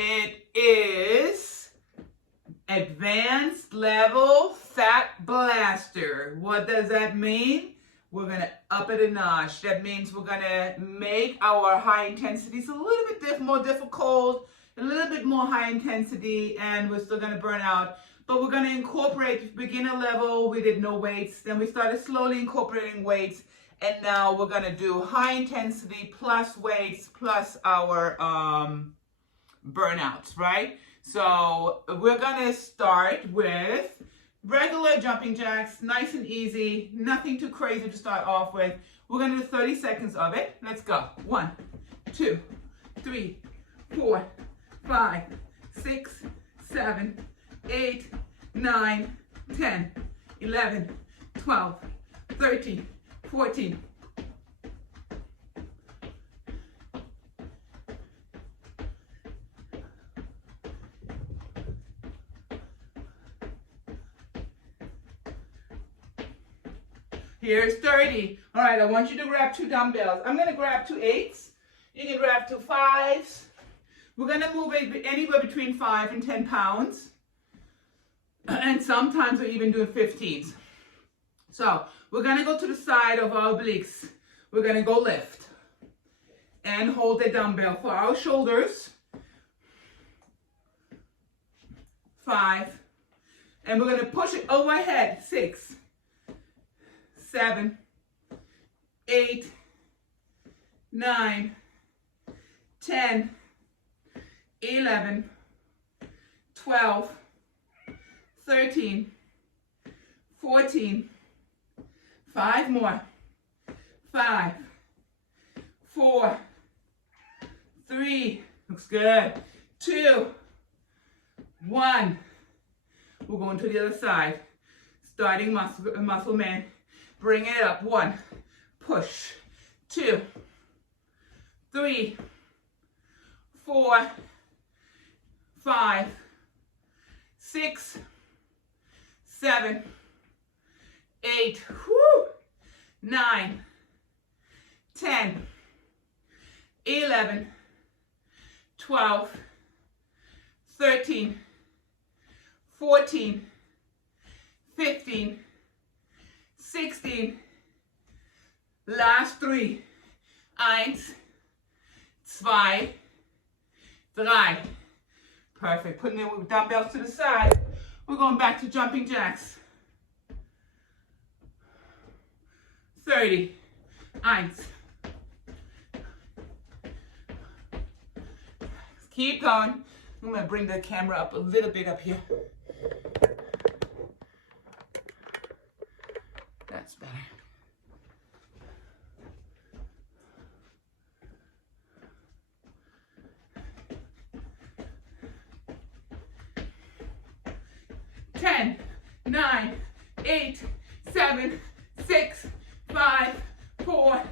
It is advanced level fat blaster. What does that mean? We're going to up it a notch. That means we're going to make our high intensities a little bit more difficult, a little bit more high intensity, and we're still going to burn out. But we're going to incorporate beginner level. We did no weights. Then we started slowly incorporating weights. And now we're going to do high intensity plus weights plus our burnouts, right? So we're going to start with regular jumping jacks, nice and easy, nothing too crazy to start off with. We're going to do 30 seconds of it. Let's go. 1, 2, 3, 4, 5, 6, 7, 8, 9, 10, 11, 12, 13, 14. Here's 30. All right, I want you to grab 2 dumbbells. I'm going to grab 2 8s. You can grab 2 5s. We're going to move it anywhere between 5 and 10 pounds. And sometimes we're even doing 15s. So we're going to go to the side of our obliques. We're going to go lift. And hold the dumbbell for our shoulders. 5. And we're going to push it overhead. 6. 7, 8, 9, 10, 11, 12, 13, 14, 5 more, 5, 4, 3, looks good, 2, 1. We're going to the other side, starting muscle man. Bring it up. 1, push. 2, 3, 4, 5, 6, 7, 8, 9, 10, 11, 12, 13, 14, 15, 16, last 3, 1, 2, 3. Perfect. Putting the dumbbells to the side. We're going back to jumping jacks. 30, 1. Keep going. I'm going to bring the camera up a little bit up here. That's better. Ten, 9, 8, 7, 6, 5, 4,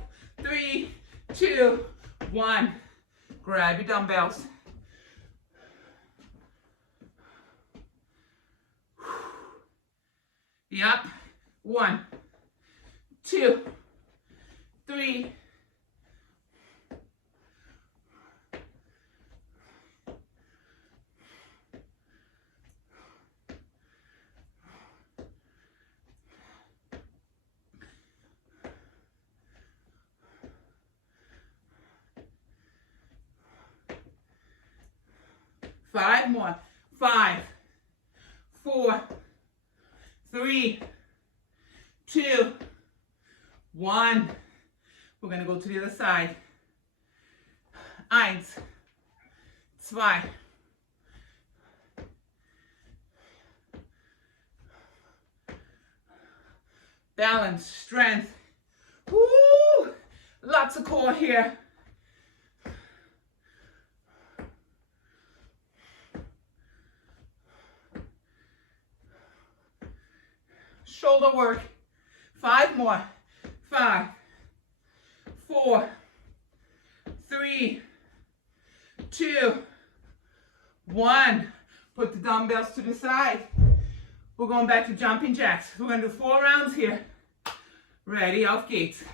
3, 2, 1. Grab your dumbbells. Yep. 1, 2, 3, 5 more. 5, 4, 3, 2, 1. We're going to go to the other side. 1, 2. Balance, strength. Woo! Lots of core here. Shoulder work. 5 more. 5, 4, 3, 2, 1. Put the dumbbells to the side. We're going back to jumping jacks. We're going to do 4 rounds here. Ready, off gates.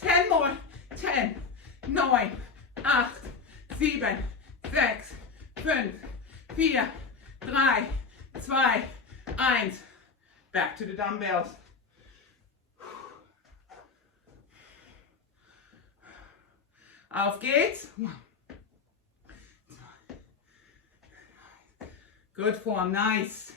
10 more. 10, 9, 8, 7, 6, 5, 4, 3, 2, 1. Back to the dumbbells. Auf geht's. Good form, nice.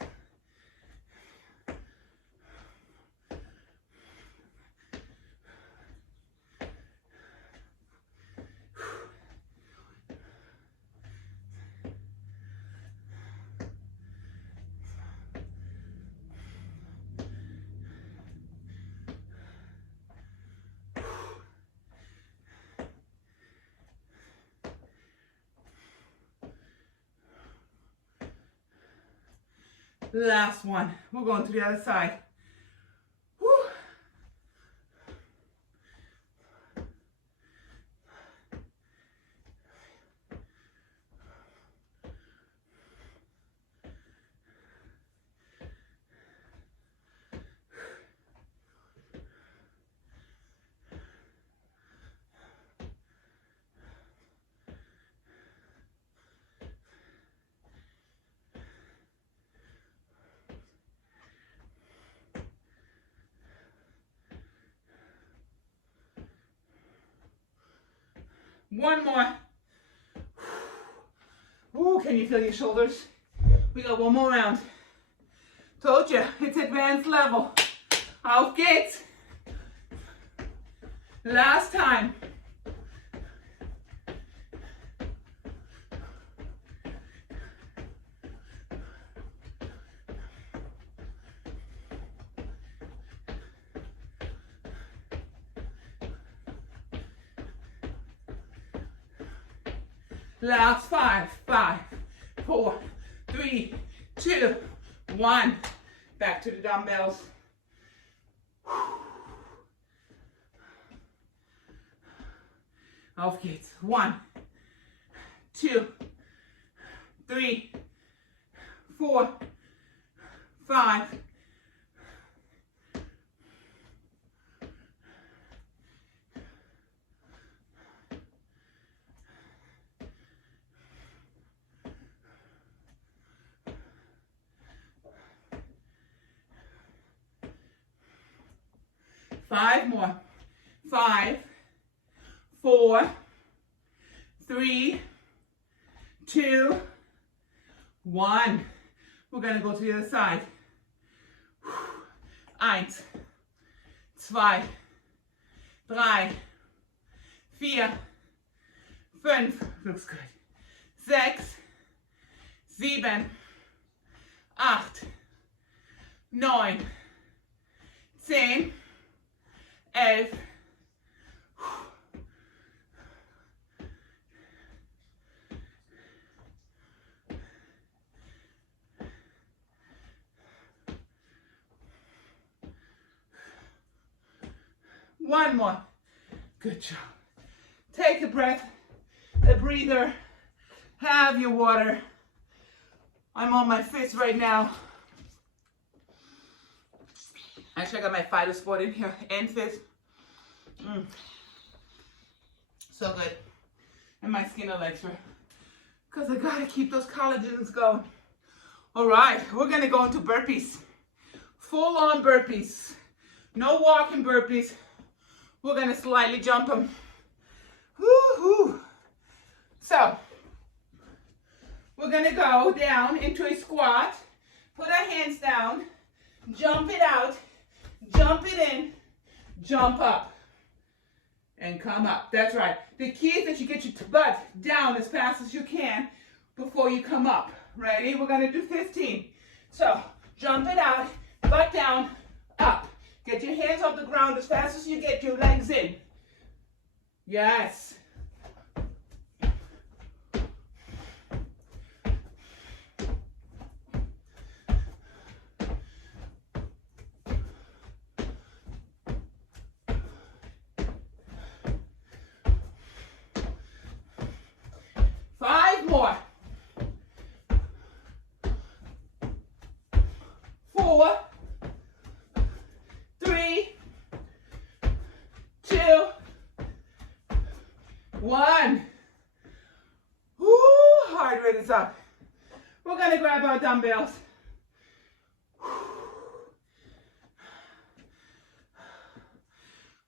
Last one. We're going to the other side. Woo. One more. Ooh, can you feel your shoulders? We got one more round. Told you, it's advanced level. Auf geht's. Last time. Last 5, 5, 4, 3, 2, 1. Back to the dumbbells. Auf geht's. 1, 2, 3, 4, 5. Five more. 5, 4, 3, 2, 1. We're going to go to the other side. 1, 2, 3, 4, 5. Looks good. 6, 7, 8, 9, 10, 11. One more. Good job. Take a breath, a breather. Have your water. I'm on my fist right now. Actually, I got my fighter sport in here and fist. So good. And my skin extra. Because I gotta keep those collagens going. All right, we're gonna go into burpees. Full on burpees. No walking burpees. We're gonna slightly jump them. Woo-hoo. So, we're gonna go down into a squat. Put our hands down. Jump it out. Jump it in. Jump up. And come up. That's right. The key is that you get your butt down as fast as you can before you come up. Ready? We're gonna do 15. So, jump it out. Butt down. Up. Get your hands off the ground as fast as you get your legs in. Yes. Five more. 4, 3, 2, 1. Woo, heart rate is up. We're gonna grab our dumbbells.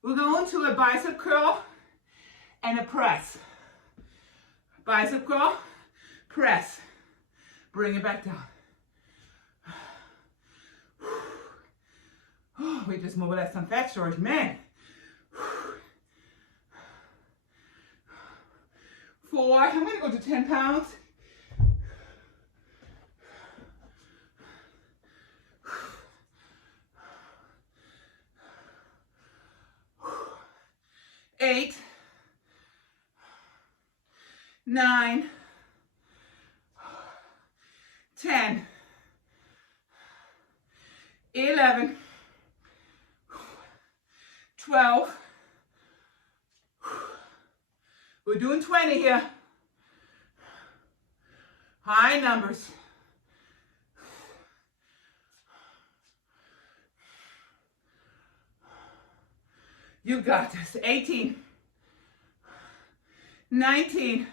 We're going to a bicep curl and a press. Bicep curl, press. Bring it back down. We just mobilized some fat storage, man. 4, I'm gonna go to 10 pounds. 8, 9, 10, 11, 12. We're doing 20 here. High numbers. You got this. 18, 19,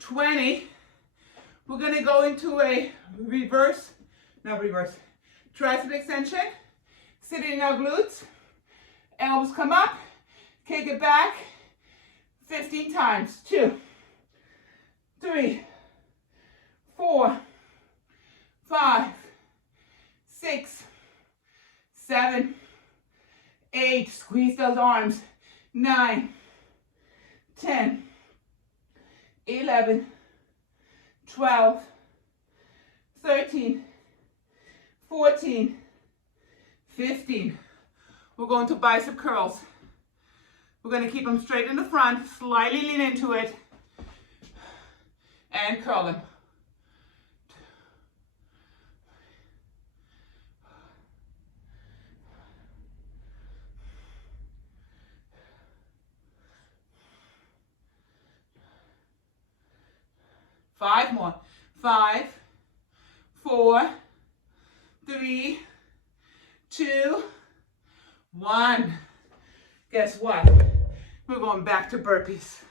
20. We're gonna go into a tricep extension. Sitting in our glutes. Elbows come up. Kick it back. 15 times. 2, 3, 4, 5, 6, 7, 8, squeeze those arms. 9, 10, 11, 12, 13, 14, 15. We're going to bicep curls. We're going to keep them straight in the front, slightly lean into it, and curl them. Five more. 5, 4, 3, 2, 1. Guess what? We're going back to burpees.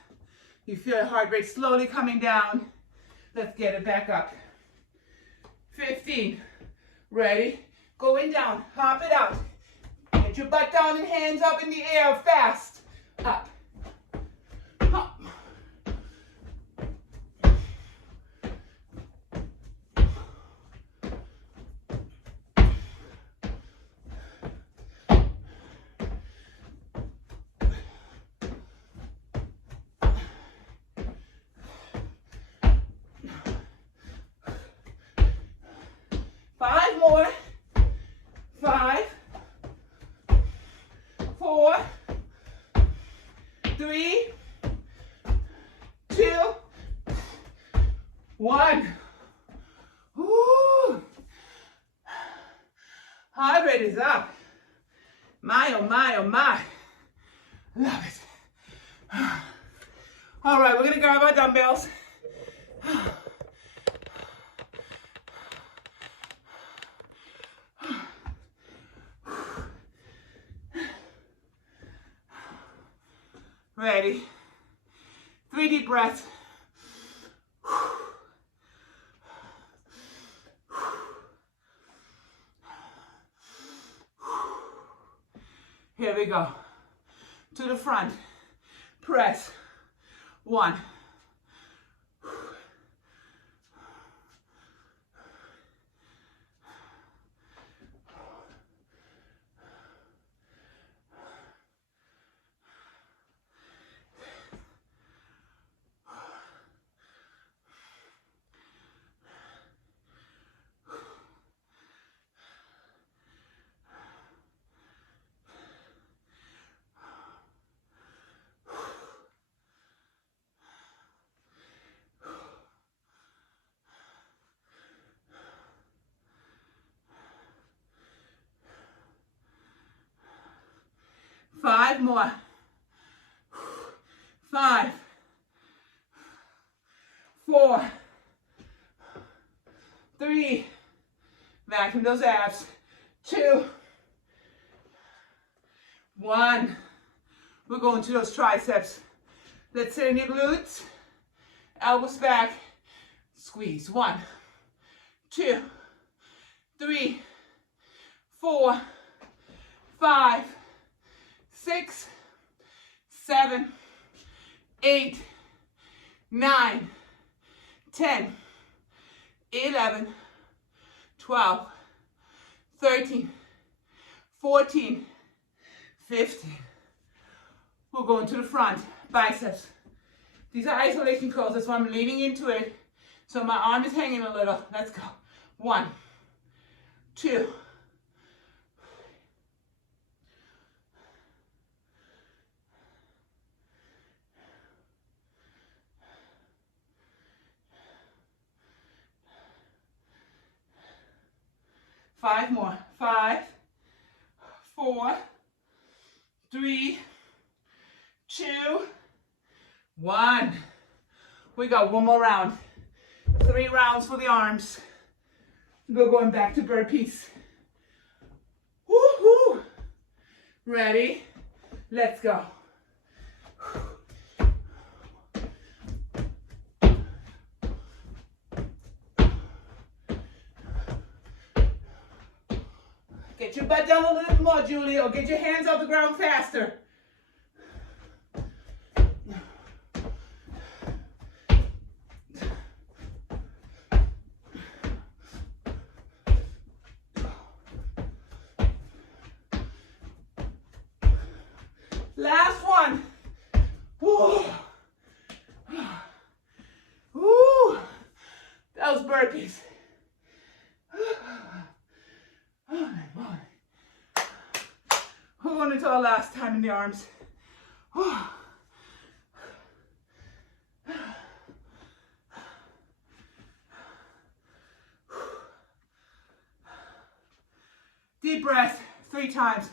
You feel your heart rate slowly coming down. Let's get it back up. 15. Ready? Going down. Hop it out. Get your butt down and hands up in the air fast. Up. Hop. 5 more. 5, 4, 3, 2, 1. Woo. Heart rate is up. My, oh my, oh my. Love it. All right, we're gonna grab our dumbbells. Ready? 3 deep breaths. Here we go. To the front. Press. 1. 5 more. 5, 4, 3, vacuum those abs. 2, 1. We're going to those triceps. Let's sit in your glutes. Elbows back. Squeeze. 1, 2, 3, 4, 5, 6, 7, 8, 9, 10, 11, 12, 13, 14, 15. We're going to the front, biceps. These are isolation curls, that's why I'm leaning into it. So my arm is hanging a little. Let's go. 1, 2, 5 more. 5, 4, 3, 2, 1. We got one more round. 3 rounds for the arms. We're going back to burpees. Woohoo! Ready? Let's go. Get your butt down a little bit more, Julie, or get your hands off the ground faster. Last one. Woo. Woo. Those burpees. Oh my boy. We're going into our last time in the arms. Deep breath 3 times.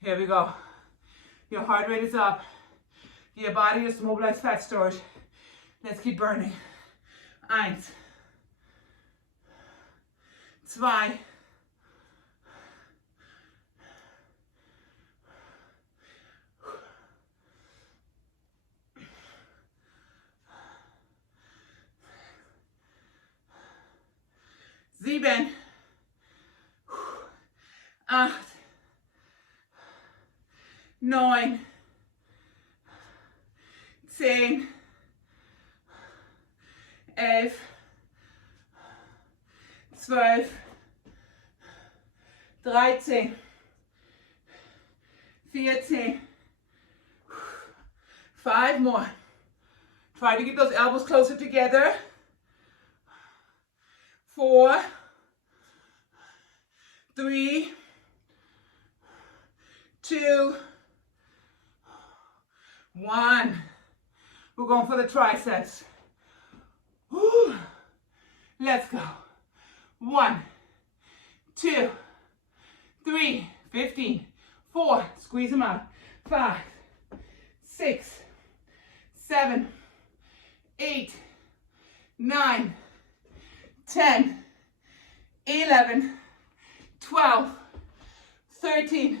Here we go. Your heart rate is up. Your body is mobilized fat storage. Let's keep burning. 1, 2, 7, 8, 9, 10, 11, 12, 13, 14, 5 more. Try to get those elbows closer together. 4, 3, 2, 1. We're going for the triceps. Woo. Let's go. 1, 2, 3, 15, 4, squeeze them out. 5, 6, 7, 8, 9, 10, 11, 12, 13,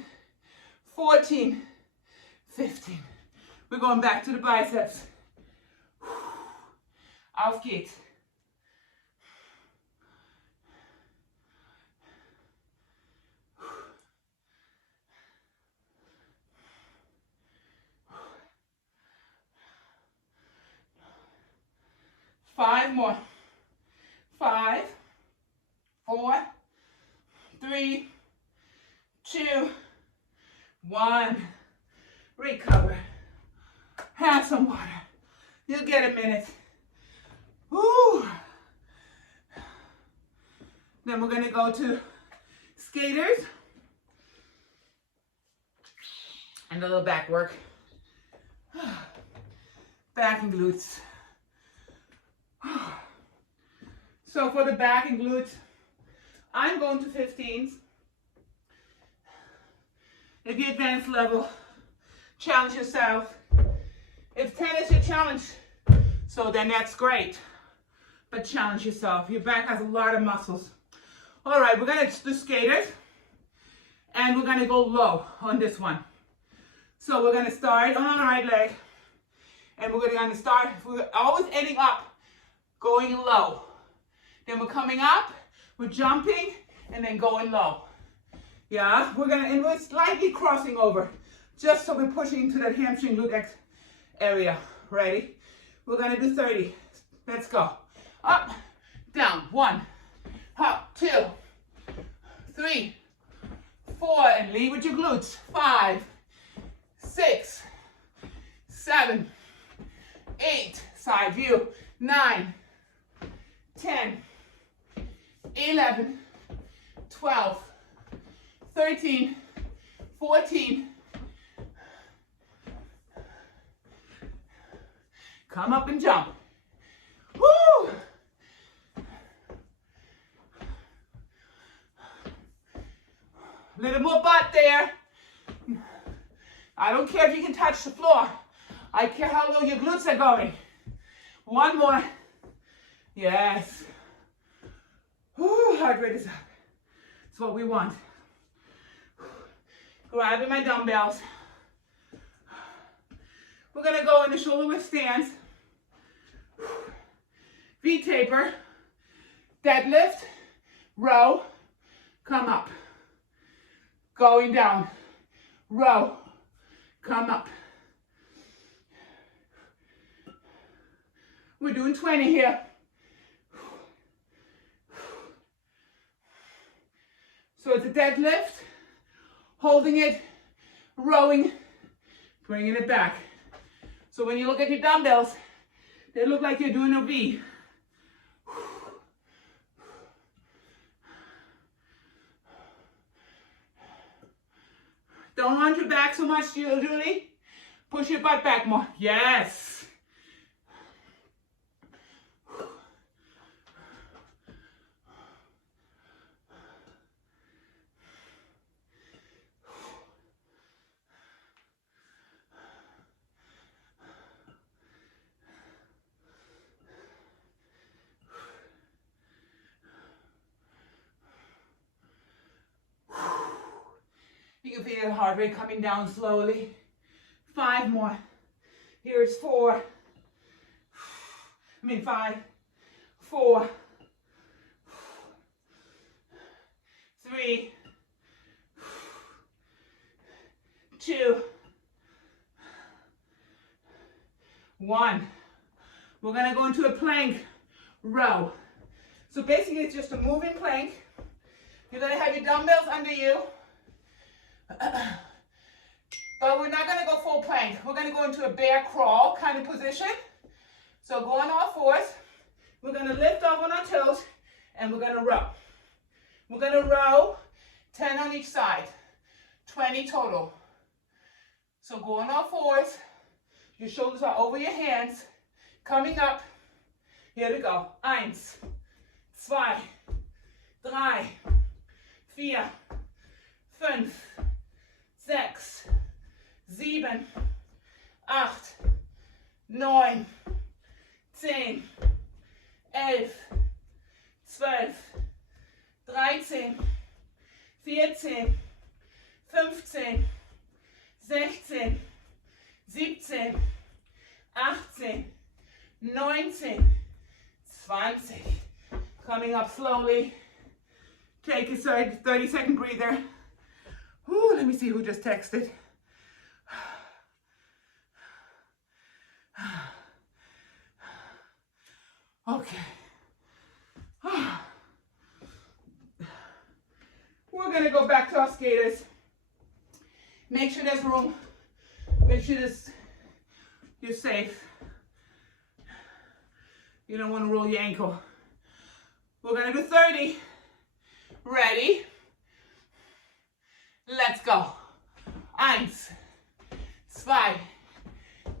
14, 15. We're going back to the biceps. Auf geht's. Five more. 5, 4, 3, 2, 1. Recover. Have some water. You'll get a minute. Woo. Then we're going to go to skaters and a little back work. Back and glutes. So for the back and glutes, I'm going to 15s. If you're advanced level, challenge yourself. If 10 is your challenge, So then that's great. But challenge yourself. Your back has a lot of muscles. All right, we're gonna do skaters. And we're gonna go low on this one. So we're gonna start on our right leg. And we're gonna start, we're always ending up going low. Then we're coming up, we're jumping, and then going low. Yeah, and we're slightly crossing over, just so we're pushing into that hamstring glute area. Ready? We're gonna do 30. Let's go. Up, down, 1, up, 2, 3, 4, and lead with your glutes. 5, 6, 7, 8, side view. 9, 10, 11, 12, 13, 14. Come up and jump. Woo! Little more butt there. I don't care if you can touch the floor. I care how low your glutes are going. One more. Yes. Woo, heart rate is up. That's what we want. Grabbing my dumbbells. We're gonna go in the shoulder width stance. V-taper. Deadlift. Row. Come up. Going down. Row. Come up. We're doing 20 here. So it's a deadlift, holding it, rowing, bringing it back. So when you look at your dumbbells, they look like you're doing a V. Don't hunch your back so much, Julie. Push your butt back more. Yes. You can feel your heart rate coming down slowly. 5 more. Here's 4. 5, 4, 3, 2, 1. We're gonna go into a plank row. So basically it's just a moving plank. You're gonna have your dumbbells under you. But we're not going to go full plank. We're going to go into a bear crawl kind of position. So go on all fours. We're going to lift off on our toes and we're going to row. We're going to row 10 on each side, 20 total. So go on all fours. Your shoulders are over your hands. Coming up. Here we go. 1, 2, 3, 4, 5, 6, 7, 8, 9, 10, 11, 12, 13, 14, 15, 16, 17, 18, 19, 20. Coming up slowly. Take a 30-second breather. Ooh, let me see who just texted. Okay. We're going to go back to our skaters. Make sure there's room. Make sure you're safe. You don't want to roll your ankle. We're going to do 30. Ready? Let's go. 1, 2, 3,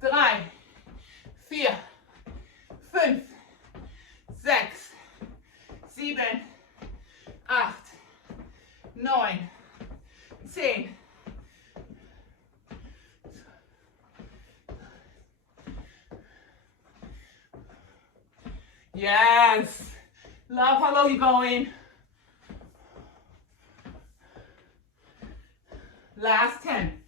4, 5, 6, 7, 8, 9, 10. Yes. Love how low you're going. Last 10.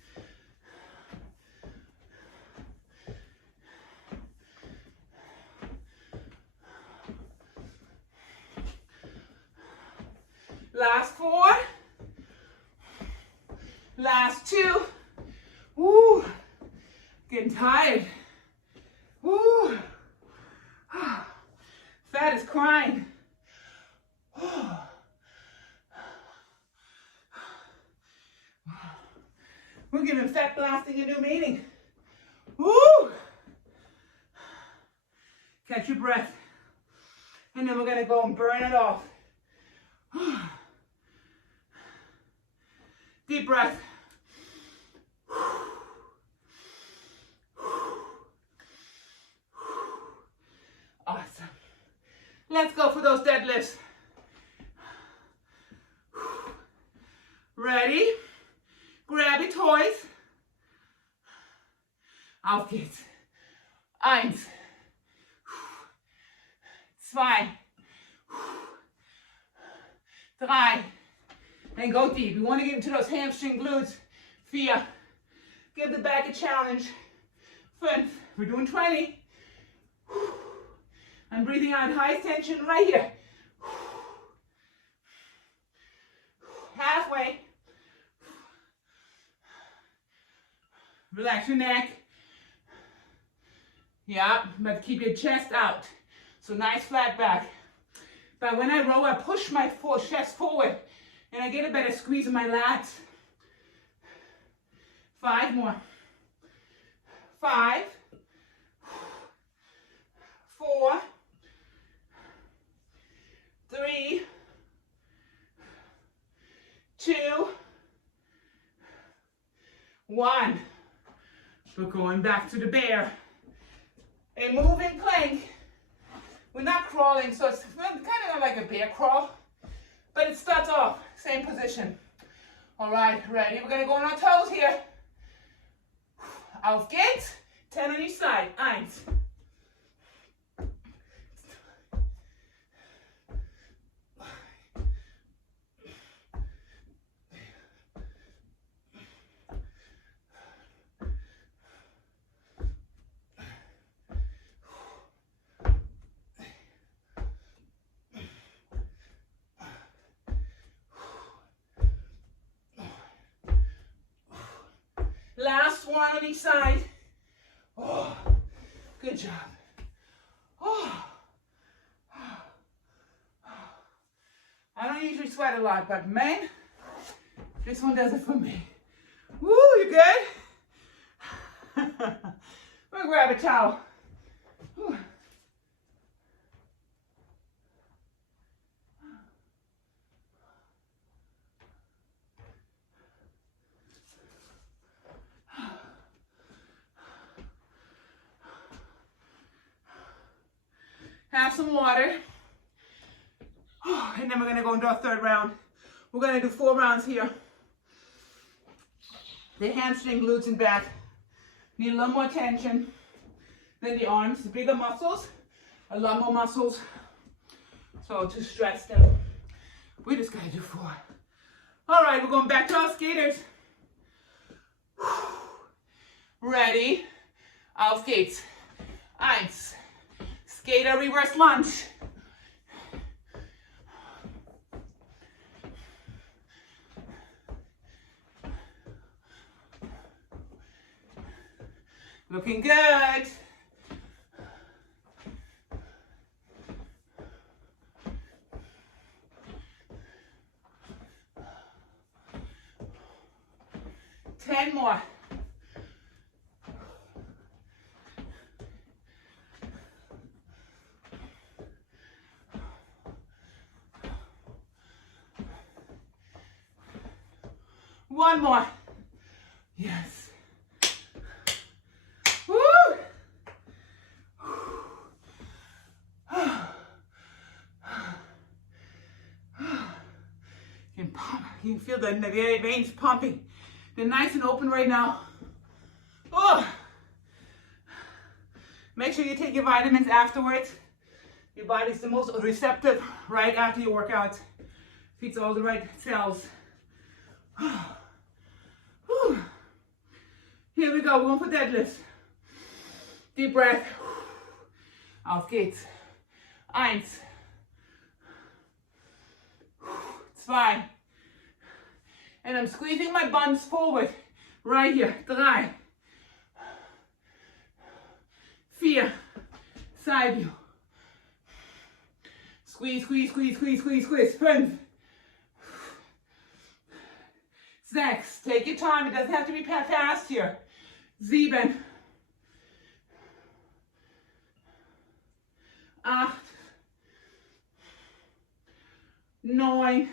Last 4. Last 2. Woo. Getting tired. Woo. Fat is crying. We're giving fat blasting a new meaning. Woo. Catch your breath. And then we're going to go and burn it off. Deep breath. Awesome. Let's go for those deadlifts. Ready? Grab your toys. Auf geht's. 1, 2, 3. And go deep. We want to get into those hamstring glutes. 4. Give the back a challenge. 5. We're doing 20. I'm breathing out high tension right here. Halfway. Relax your neck. Yeah, but keep your chest out. So nice flat back. But when I row, I push my chest forward and I get a better squeeze of my lats. 5 more. 5. 4. 3. 2. 1. We're going back to the bear. A moving plank. We're not crawling, so it's kind of like a bear crawl, but it starts off, same position. All right, ready? We're gonna go on our toes here. Auf geht's. 10 on each side. 1. Last one on each side. Oh, good job. Oh. I don't usually sweat a lot, but man, this one does it for me. Woo, you good? We'll grab a towel. Whew. Have some water. And then we're going to go into our 3rd round. We're going to do 4 rounds here. The hamstring, glutes, and back need a little more tension than the arms. The bigger muscles, a lot more muscles. So to stress them, we just got to do 4. All right, we're going back to our skaters. Ready? Auf geht's. 1. Skater reverse lunge. Looking good. Ten more. One more. Yes. Woo! You can feel the veins pumping. They're nice and open right now. Oh! Make sure you take your vitamins afterwards. Your body's the most receptive right after you work out. Feeds all the right cells. Here we go, we're going for deadlifts. Deep breath. Auf geht's. 1. 2. And I'm squeezing my buns forward. Right here. 3. 4. Side view. Squeeze, squeeze, squeeze, squeeze, squeeze, squeeze. 5. 6. Take your time. It doesn't have to be fast here. 7. 8. 9.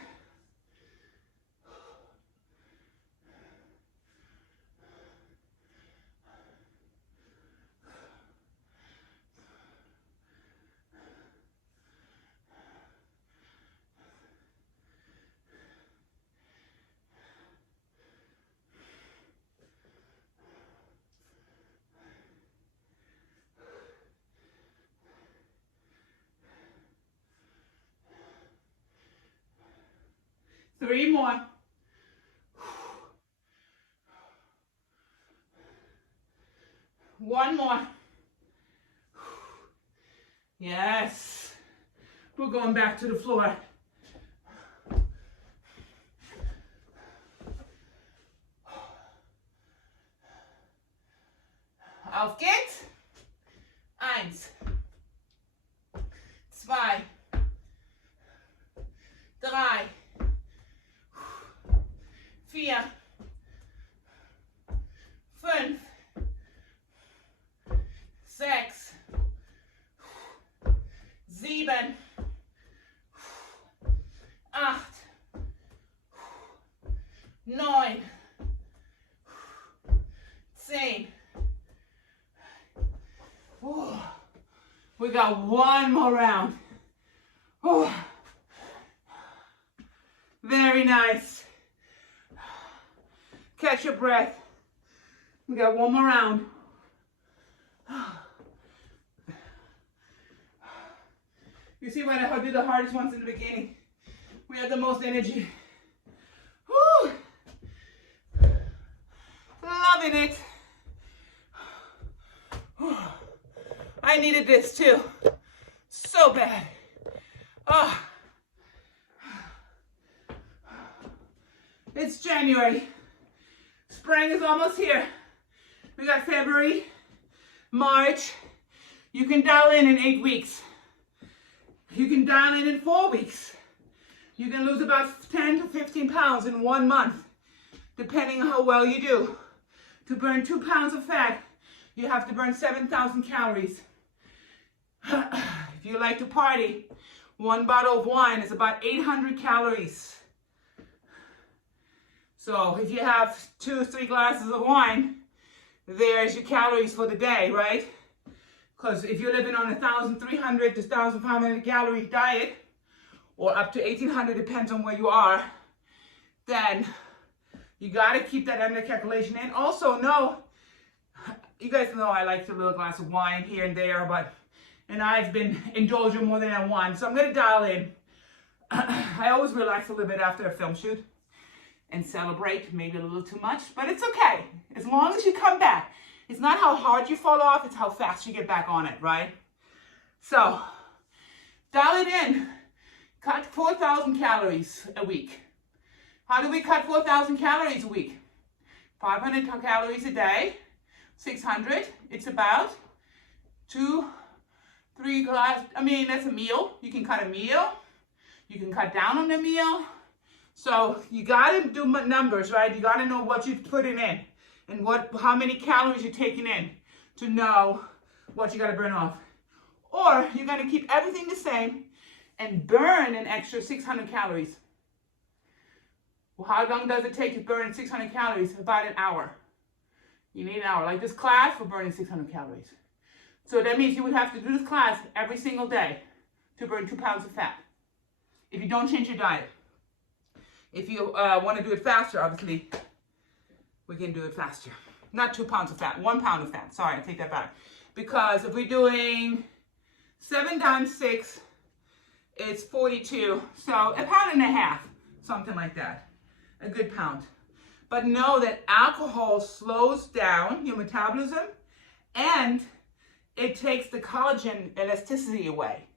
3 more. 1 more. Yes. We're going back to the floor. Auf geht's. 1. 2. 3. 4. 5. 6. 7. 8. 9. 10. We got 1 more round. Very nice. Catch your breath. We got 1 more round. You see when I did the hardest ones in the beginning? We had the most energy. Woo! Loving it. I needed this too. So bad. Oh. It's January. Spring is almost here. We got February, March. You can dial in 8 weeks. You can dial in 4 weeks. You can lose about 10 to 15 pounds in 1 month, depending on how well you do. To burn 2 pounds of fat, you have to burn 7,000 calories. If you like to party, 1 bottle of wine is about 800 calories. So if you have 2 or 3 glasses of wine, there's your calories for the day, right? Because if you're living on a 1,300 to 1,500 calorie diet, or up to 1,800, depends on where you are, then you got to keep that under calculation. And also know, you guys know I like a little glass of wine here and there, and I've been indulging more than I want, so I'm going to dial in. I always relax a little bit after a film shoot and celebrate, maybe a little too much, but it's okay, as long as you come back. It's not how hard you fall off, it's how fast you get back on it, right? So, dial it in. Cut 4,000 calories a week. How do we cut 4,000 calories a week? 500 calories a day, 600. It's about 2, 3 glasses. I mean, that's a meal. You can cut a meal. You can cut down on the meal. So you gotta do numbers, right? You gotta know what you're putting in and how many calories you're taking in to know what you gotta burn off. Or you're gonna keep everything the same and burn an extra 600 calories. Well, how long does it take to burn 600 calories? About an hour. You need an hour. Like this class, we're burning 600 calories. So that means you would have to do this class every single day to burn 2 pounds of fat if you don't change your diet. If you want to do it faster, obviously, we can do it faster. Not 2 pounds of fat, 1 pound of fat. Sorry, I take that back. Because if we're doing 7 times 6 is 42. So a pound and a half, something like that. A good pound. But know that alcohol slows down your metabolism and it takes the collagen elasticity away.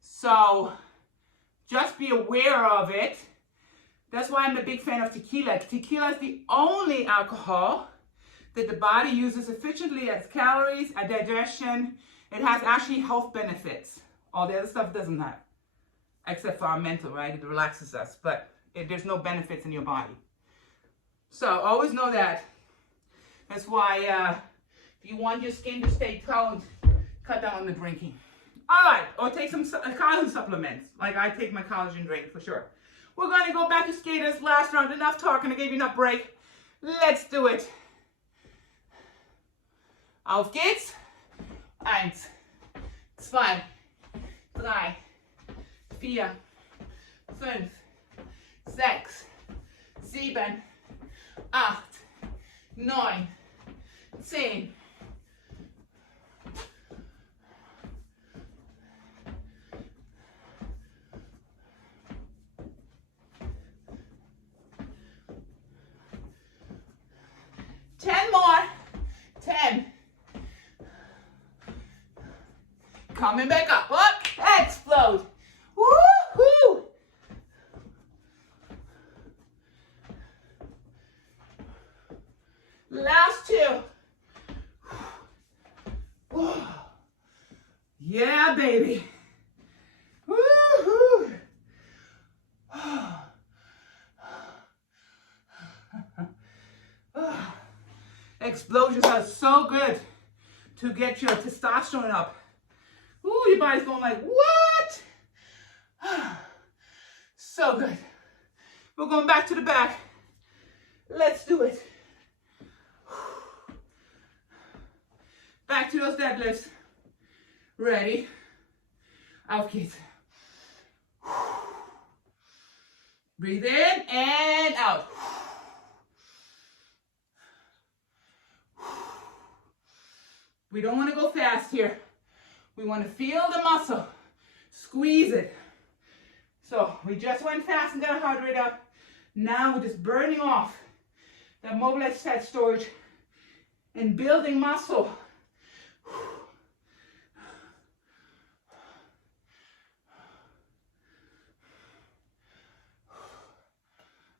So just be aware of it. That's why I'm a big fan of tequila. Tequila is the only alcohol that the body uses efficiently as calories, as digestion. It has actually health benefits. All the other stuff doesn't have, except for our mental, right? It relaxes us, but there's no benefits in your body. So always know that. That's why if you want your skin to stay toned, cut down on the drinking. All right, or take some collagen supplements. Like I take my collagen drink for sure. We're going to go back to skaters. Last round. Enough talking. I gave you enough break. Let's do it. Auf geht's. 1, 2, 3, 4, 5, 6, 7, 8, 9, 10. More. 10. Coming back up. Up. Explode. Woo-hoo. Last 2. Yeah, baby. Woo-hoo. Explosions are so good to get your testosterone up. Ooh, your body's going like, what? So good. We're going back to the back. Let's do it. Back to those deadlifts. Ready? Auf geht's. Breathe in and out. We don't want to go fast here. We want to feel the muscle. Squeeze it. So we just went fast and got our heart rate up. Now we're just burning off that mobilize fat storage and building muscle.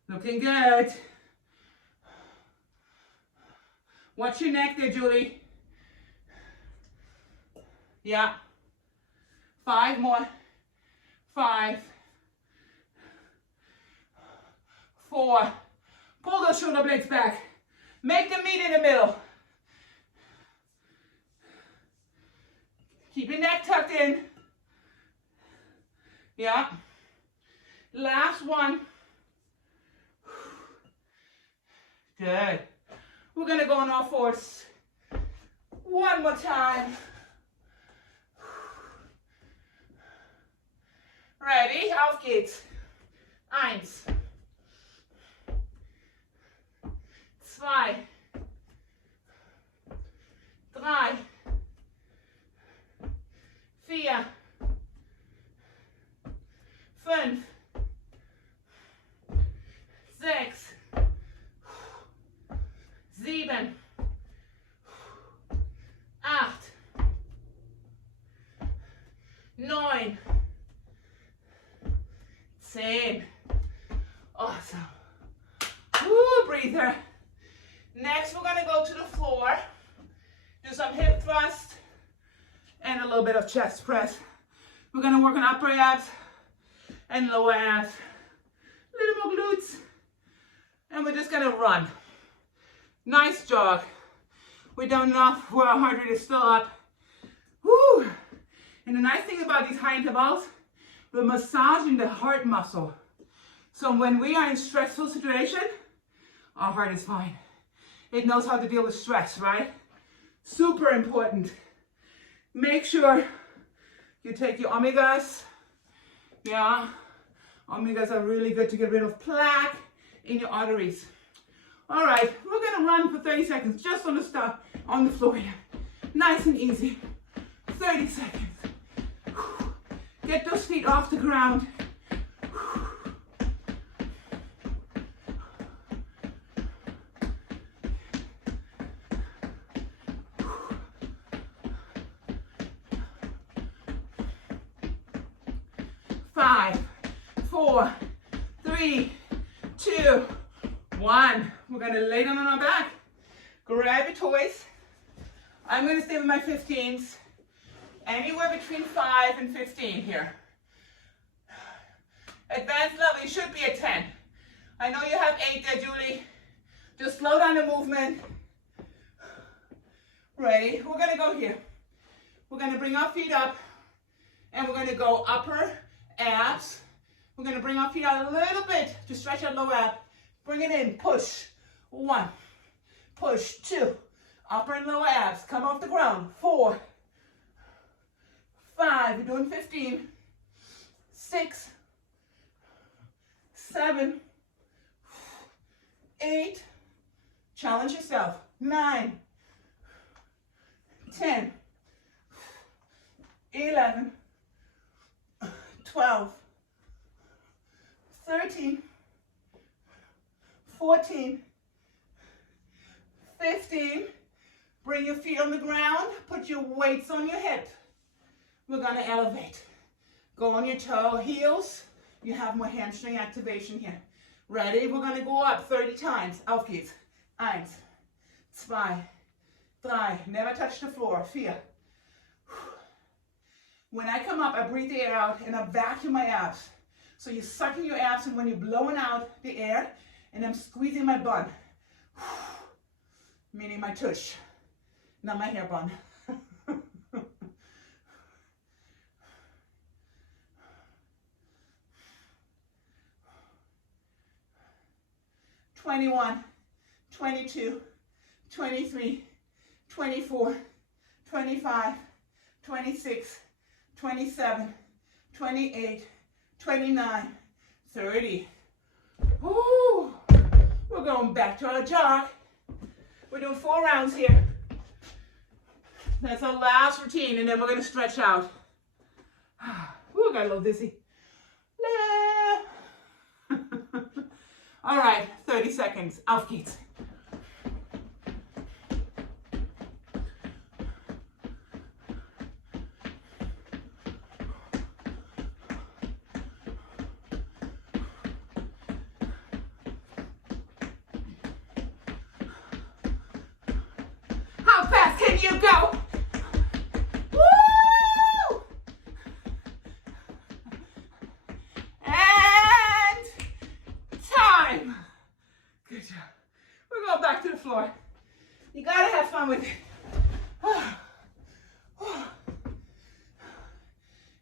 Looking good. Watch your neck there, Julie. Yeah. 5 more. 5. 4. Pull those shoulder blades back. Make them meet in the middle. Keep your neck tucked in. Yeah. Last one. Good. We're going to go on all fours. One more time. Ready? Auf geht's. 1, 2, 3, 4, 5, 6, 7, 8, 9, 10. Awesome. Woo, breather. Next, we're gonna go to the floor. Do some hip thrust and a little bit of chest press. We're gonna work on upper abs and lower abs. A little more glutes. And we're just gonna run. Nice jog. We've done enough where our heart rate is still up. Woo! And the nice thing about these high intervals, we're massaging the heart muscle. So when we are in stressful situation, our heart is fine. It knows how to deal with stress, right? Super important. Make sure you take your omegas. Yeah, omegas are really good to get rid of plaque in your arteries. All right, we're gonna run for 30 seconds just on the floor here. Nice and easy. 30 seconds. Get those feet off the ground. 5, 4, 3, 2, 1. We're going to lay down on our back. Grab your toys. I'm going to stay with my 15s. Anywhere between 5 and 15 here. Advanced level, you should be at 10. I know you have 8 there, Julie. Just slow down the movement. Ready? We're going to go here. We're going to bring our feet up. And we're going to go upper abs. We're going to bring our feet out a little bit to stretch our lower ab. Bring it in. Push. 1. Push. 2. Upper and lower abs. Come off the ground. 4. 5. We're doing 15. 6. 7. 8. Challenge yourself. 9. 10. 11. 12. 13. 14. 15. Bring your feet on the ground. Put your weights on your hip. We're going to elevate. Go on your toe heels. You have more hamstring activation here. Ready? We're going to go up 30 times. Auf geht's. 1, 2, 3. Never touch the floor. 4. When I come up, I breathe the air out and I vacuum my abs. So you're sucking your abs, and when you're blowing out the air, and I'm squeezing my bun. Meaning my tush, not my hair bun. 21, 22, 23, 24, 25, 26, 27, 28, 29, 30. Woo! We're going back to our jog. We're doing 4 rounds here. That's our last routine, and then we're going to stretch out. Ooh, got a little dizzy. All right, 30 seconds. Auf geht's. How fast can you go? Woo! And time. Good job. We're going back to the floor. You gotta have fun with it.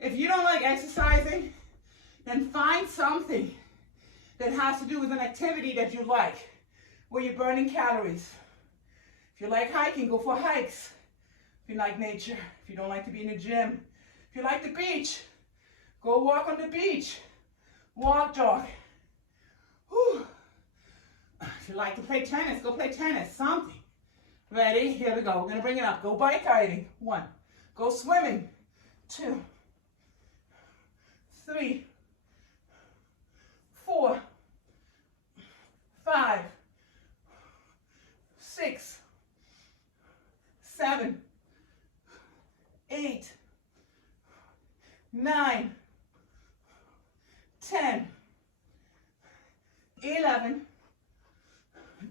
If you don't like exercising, then find something that has to do with an activity that you like, where you're burning calories. If you like hiking, go for hikes. If you like nature, if you don't like to be in the gym, if you like the beach, go walk on the beach. Walk, jog. Whew. If you like to play tennis, go play tennis. Something. Ready? Here we go. We're going to bring it up. Go bike riding. 1. Go swimming. 2. 3. 4. 5. 6. 7. 8. 9. 10. 11.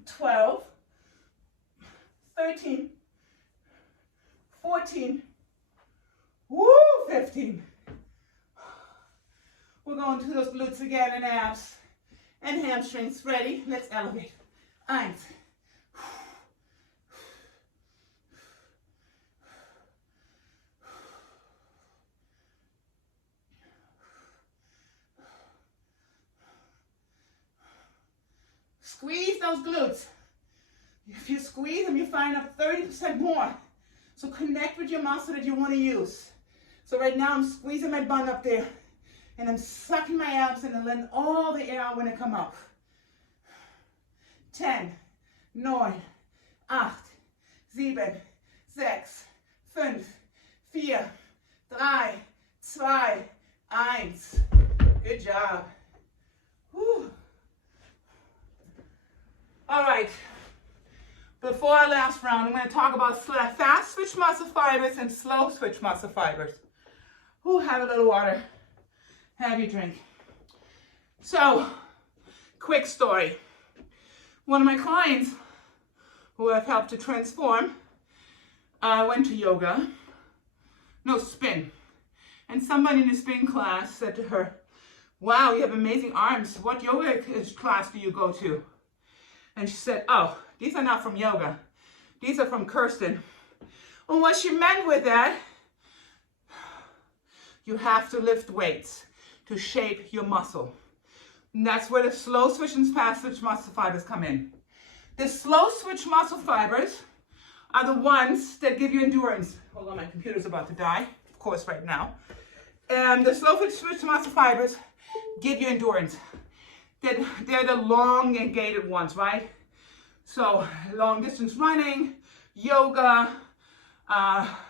12. 13. 14. Woo! 15. We're going to those glutes again and abs and hamstrings. Ready? Let's elevate. 1. Squeeze those glutes. If you squeeze them, you find up 30% more. So connect with your muscle that you want to use. So right now I'm squeezing my bun up there, and I'm sucking my abs and I'm letting all the air out when I come up. 10, 9, 8, 7, 6, 5, 4, 3, 2, Eins. Good job. Whew. All right. Before our last round, I'm going to talk about fast switch muscle fibers and slow switch muscle fibers. Who have a little water? Have your drink. So, quick story. One of my clients who I've helped to transform went to yoga. No, spin. And somebody in the spin class said to her, wow, you have amazing arms. What yoga class do you go to? And she said, oh, these are not from yoga. These are from Kirsten. And what she meant with that, you have to lift weights to shape your muscle. And that's where the slow switch and fast switch muscle fibers come in. The slow switch muscle fibers are the ones that give you endurance. Hold on, my computer's about to die, of course, right now. And the slow switch muscle fibers give you endurance. They're the elongated ones, right? So long distance running, yoga,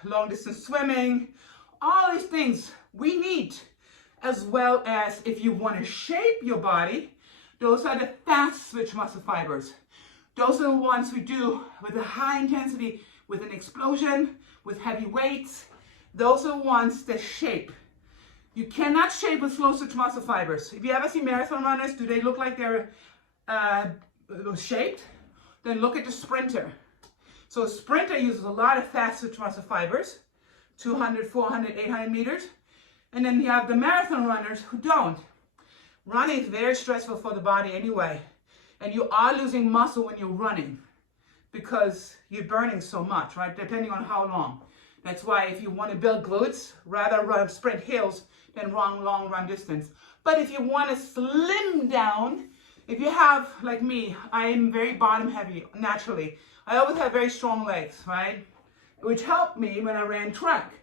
long distance swimming, all these things we need, as well as if you want to shape your body, those are the fast switch muscle fibers. Those are the ones we do with a high intensity, with an explosion, with heavy weights. Those are the ones that shape. You cannot shape with slow switch muscle fibers. If you ever see marathon runners, do they look like they're shaped? Then look at the sprinter. So a sprinter uses a lot of fast switch muscle fibers, 200, 400, 800 meters. And then you have the marathon runners who don't. Running is very stressful for the body anyway. And you are losing muscle when you're running because you're burning so much, right? Depending on how long. That's why if you want to build glutes, rather sprint hills than run long run distance. But if you want to slim down, if you have, like me, I am very bottom heavy naturally. I always have very strong legs, right? Which helped me when I ran track.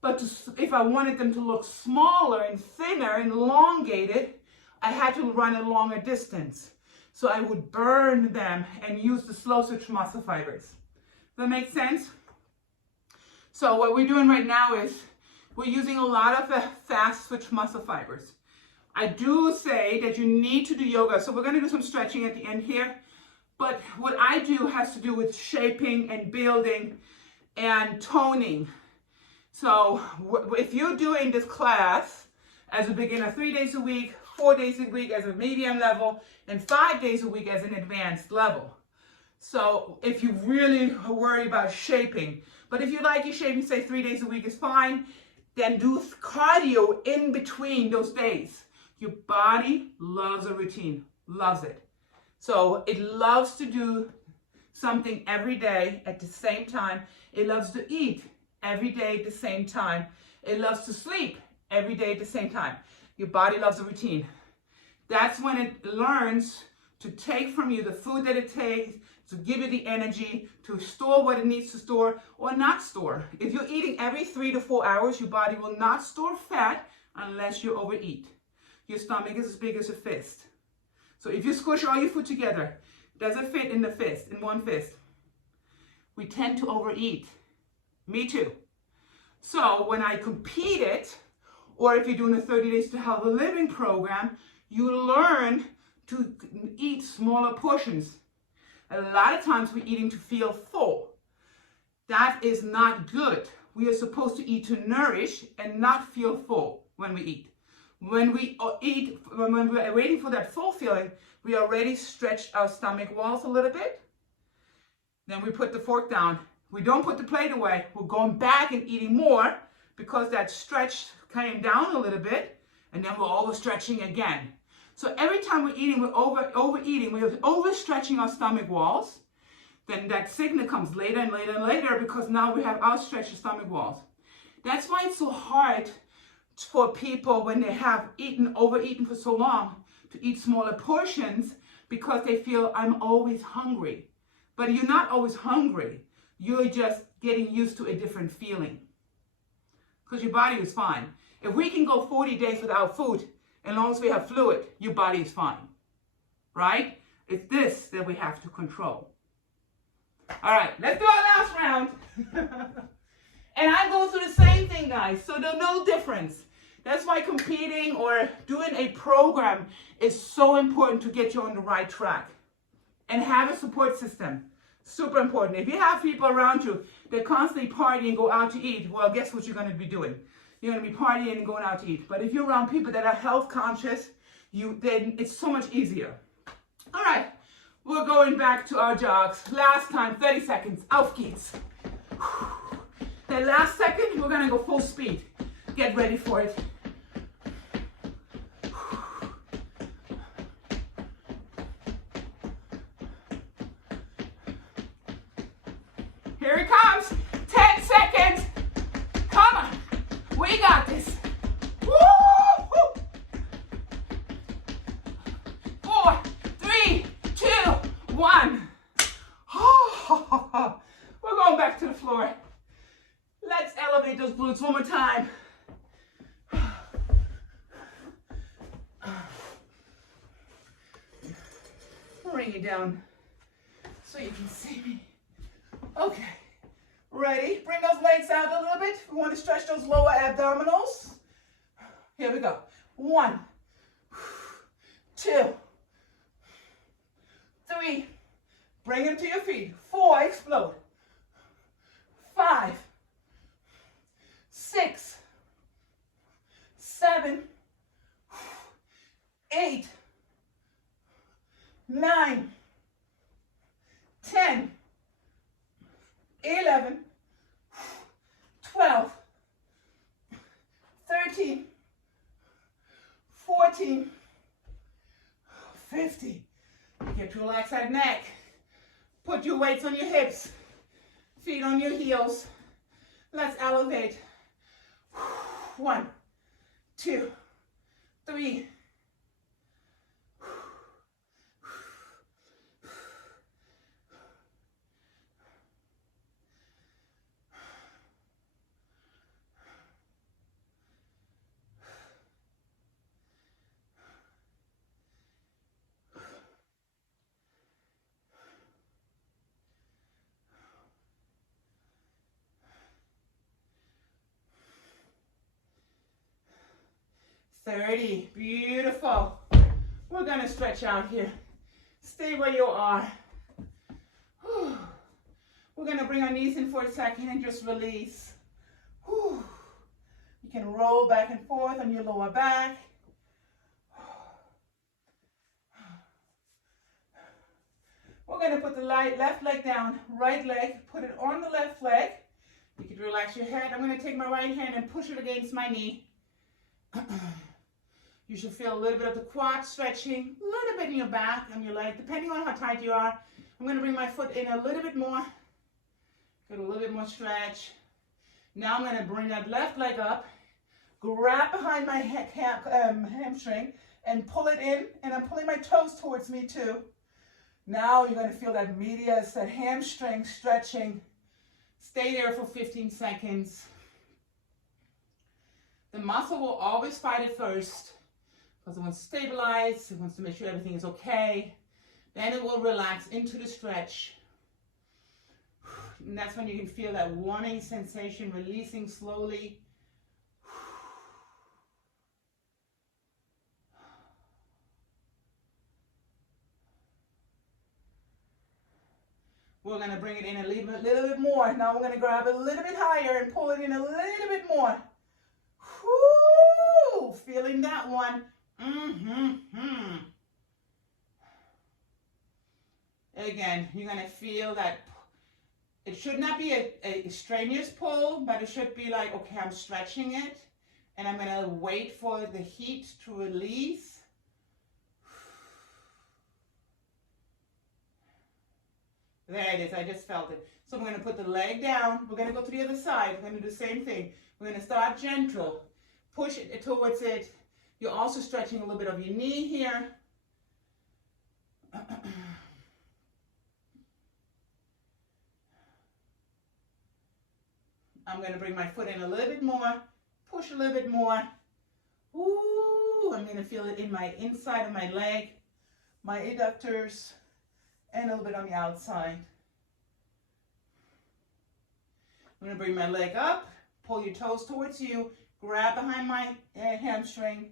But if I wanted them to look smaller and thinner and elongated, I had to run a longer distance. So I would burn them and use the slow switch muscle fibers. Does that make sense? So what we're doing right now is we're using a lot of fast switch muscle fibers. I do say that you need to do yoga. So we're going to do some stretching at the end here. But what I do has to do with shaping and building and toning. So if you're doing this class as a beginner 3 days a week, 4 days a week as a medium level, and 5 days a week as an advanced level. So if you really worry about shaping, but if you like your shaping, say 3 days a week is fine, then do cardio in between those days. Your body loves a routine, loves it. So it loves to do something every day at the same time. It loves to eat every day at the same time. It loves to sleep every day at the same time. Your body loves a routine. That's when it learns to take from you the food that it takes, to give you the energy, to store what it needs to store or not store. If you're eating every 3 to 4 hours, your body will not store fat unless you overeat. Your stomach is as big as a fist. So if you squish all your food together, it doesn't fit in the fist, in one fist. We tend to overeat. Me too. So when I competed, or if you're doing a 30 Days to Healthy Living program, you learn to eat smaller portions. A lot of times we're eating to feel full. That is not good. We are supposed to eat to nourish and not feel full when we eat. When we eat, when we're waiting for that full feeling, we already stretched our stomach walls a little bit. Then we put the fork down. We don't put the plate away. We're going back and eating more because that stretch came down a little bit, and then we're overstretching again. So every time we're eating, we're overeating, we're overstretching our stomach walls. Then that signal comes later and later and later because now we have outstretched stomach walls. That's why it's so hard for people when they have overeaten for so long to eat smaller portions because they feel I'm always hungry. But you're not always hungry. You're just getting used to a different feeling because your body is fine. If we can go 40 days without food, as long as we have fluid, your body is fine, right? It's this that we have to control. All right, let's do our last round. And I go through the same thing, guys, so there's no difference. That's why competing or doing a program is so important to get you on the right track. And have a support system. Super important. If you have people around you that constantly party and go out to eat, well, guess what you're going to be doing? You're going to be partying and going out to eat. But if you're around people that are health conscious, then it's so much easier. All right, we're going back to our jogs. Last time, 30 seconds. Auf geht's. That last second, we're going to go full speed. Get ready for it. Here it comes. 10 seconds. Come on. We got this. Woo! 4, 3, 2, 1. We're going back to the floor. Let's elevate those glutes one more time. Bring it down so you can see me. Okay, ready? Bring those legs out a little bit. We want to stretch those lower abdominals. Here we go. 1, 2, 3. Bring them to your feet. 4, explode. 5, 6, 7, 8, 9, 10, 11, 12, 13, 14, 15. Get to relax that neck. Put your weights on your hips. Feet on your heels. Let's elevate. 1, 2, 3. Beautiful. We're going to stretch out here. Stay where you are. We're going to bring our knees in for a second and just release. You can roll back and forth on your lower back. We're going to put the left leg down, right leg, put it on the left leg. You can relax your head. I'm going to take my right hand and push it against my knee. You should feel a little bit of the quad stretching, a little bit in your back and your leg, depending on how tight you are. I'm going to bring my foot in a little bit more. Get a little bit more stretch. Now I'm going to bring that left leg up, grab behind my hamstring, and pull it in. And I'm pulling my toes towards me too. Now you're going to feel that medius, that hamstring stretching. Stay there for 15 seconds. The muscle will always fight it first because it wants to stabilize, it wants to make sure everything is okay. Then it will relax into the stretch. And that's when you can feel that warming sensation releasing slowly. We're going to bring it in a little bit more. Now we're going to grab it a little bit higher and pull it in a little bit more. Whoo! Feeling that one. Again, you're going to feel that it should not be a strenuous pull, but it should be like, okay, I'm stretching it, and I'm going to wait for the heat to release. There it is, I just felt it. So we're going to put the leg down. We're going to go to the other side. We're going to do the same thing. We're going to start gentle. Push it towards it. You're also stretching a little bit of your knee here. I'm going to bring my foot in a little bit more. Push a little bit more. Ooh, I'm going to feel it in my inside of my leg, my adductors, and a little bit on the outside. I'm going to bring my leg up, pull your toes towards you, Grab behind my hamstring.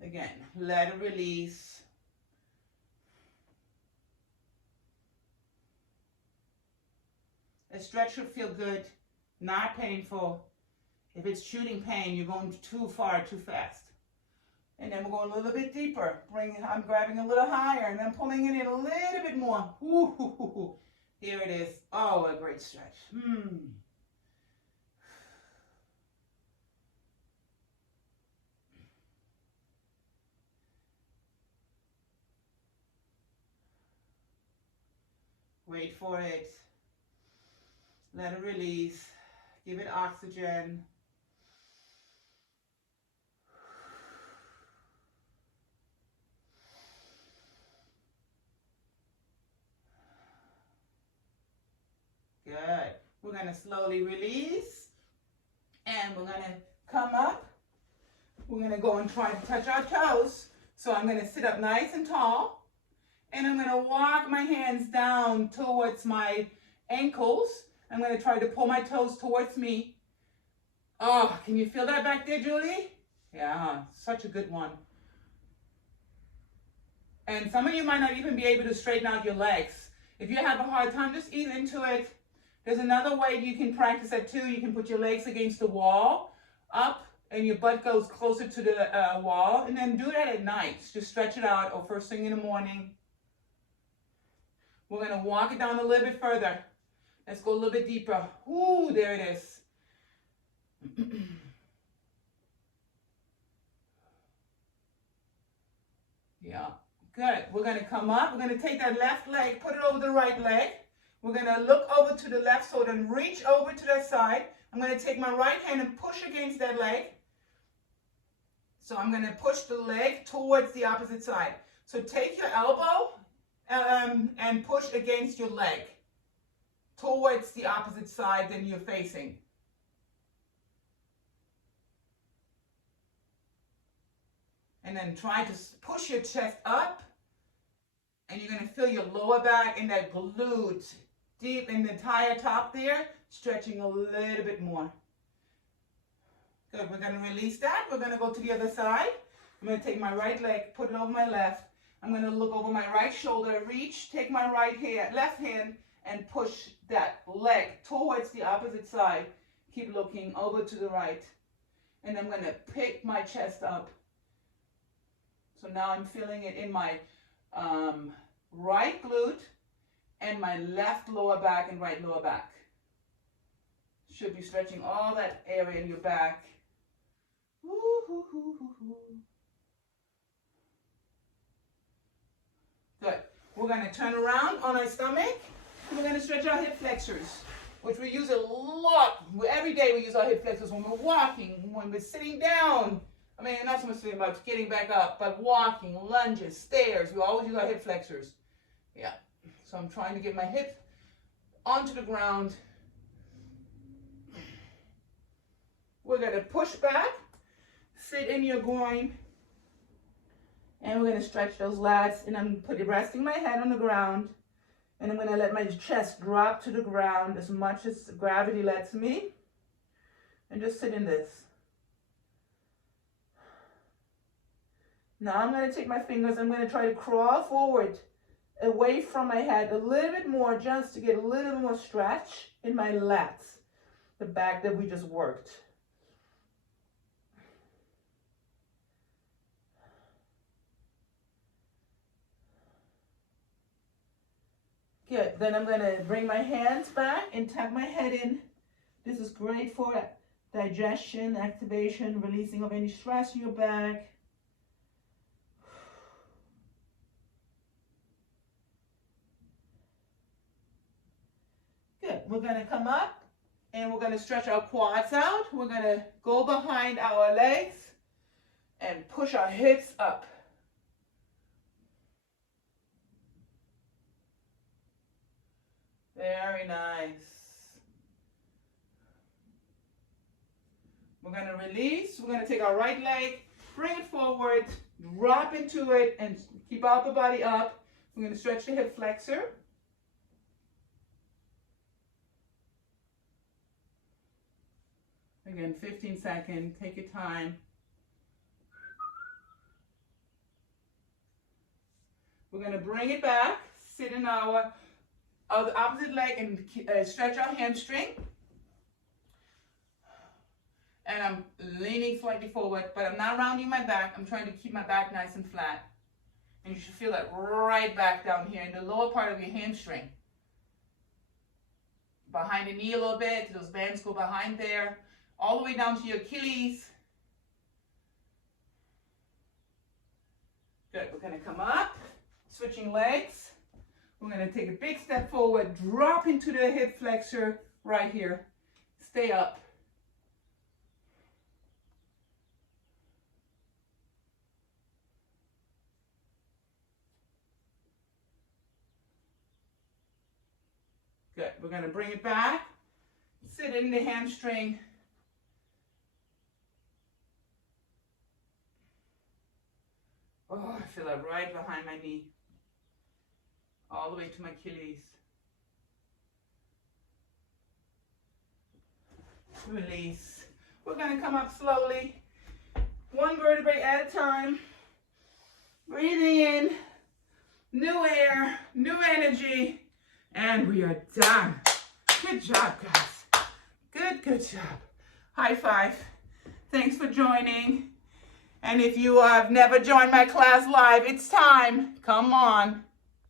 Again, let it release. A stretch should feel good, not painful. If it's shooting pain, you're going too far, too fast. And then we're going a little bit deeper. I'm grabbing a little higher and then pulling it in a little bit more. Ooh, here it is. Oh, a great stretch. Wait for it. Let it release. Give it oxygen. Good. We're going to slowly release. And we're going to come up. We're going to go and try to touch our toes. So I'm going to sit up nice and tall. And I'm going to walk my hands down towards my ankles. I'm going to try to pull my toes towards me. Oh, can you feel that back there, Julie? Yeah, such a good one. And some of you might not even be able to straighten out your legs. If you have a hard time, just ease into it. There's another way you can practice that too. You can put your legs against the wall, up, and your butt goes closer to the wall. And then do that at night. Just stretch it out, or first thing in the morning. We're going to walk it down a little bit further. Let's go a little bit deeper. Ooh, there it is. Yeah, good. We're going to come up. We're going to take that left leg, put it over the right leg. We're going to look over to the left shoulder and reach over to that side. I'm going to take my right hand and push against that leg. So I'm going to push the leg towards the opposite side. So take your elbow and push against your leg towards the opposite side than you're facing. And then try to push your chest up. And you're going to feel your lower back and that glute deep in the entire top there, stretching a little bit more. Good. We're going to release that. We're going to go to the other side. I'm going to take my right leg, put it over my left. I'm going to look over my right shoulder, reach, take my left hand, and push that leg towards the opposite side. Keep looking over to the right. And I'm going to pick my chest up. So now I'm feeling it in my right glute and my left lower back and right lower back. Should be stretching all that area in your back. Good. We're going to turn around on our stomach. And we're going to stretch our hip flexors, which we use a lot. Every day we use our hip flexors when we're walking, when we're sitting down. I mean, not so much about getting back up, but walking, lunges, stairs. We always use our hip flexors. Yeah. So I'm trying to get my hip onto the ground. We're going to push back, sit in your groin, and we're going to stretch those lats. And I'm resting my head on the ground, and I'm going to let my chest drop to the ground as much as gravity lets me, and just sit in this. Now I'm going to take my fingers, I'm going to try to crawl forward away from my head a little bit more, just to get a little more stretch in my lats, the back that we just worked. Good. Then I'm going to bring my hands back and tuck my head in. This is great for digestion, activation, releasing of any stress in your back. Good. We're going to come up and we're going to stretch our quads out. We're going to go behind our legs and push our hips up. Very nice. We're going to release. We're going to take our right leg, bring it forward, drop into it, and keep our upper body up. We're going to stretch the hip flexor. Again, 15 seconds. Take your time. We're going to bring it back. Sit in our opposite leg and stretch our hamstring. And I'm leaning slightly forward, but I'm not rounding my back. I'm trying to keep my back nice and flat. And you should feel that right back down here in the lower part of your hamstring. Behind the knee a little bit. Those bands go behind there. All the way down to your Achilles. Good. We're going to come up. Switching legs. We're going to take a big step forward. Drop into the hip flexor right here. Stay up. Good. We're going to bring it back. Sit in the hamstring. Oh, I feel it right behind my knee. All the way to my Achilles. Release. We're going to come up slowly. One vertebrae at a time. Breathing in. New air. New energy. And we are done. Good job, guys. Good job. High five. Thanks for joining. And if you have never joined my class live, it's time. Come on.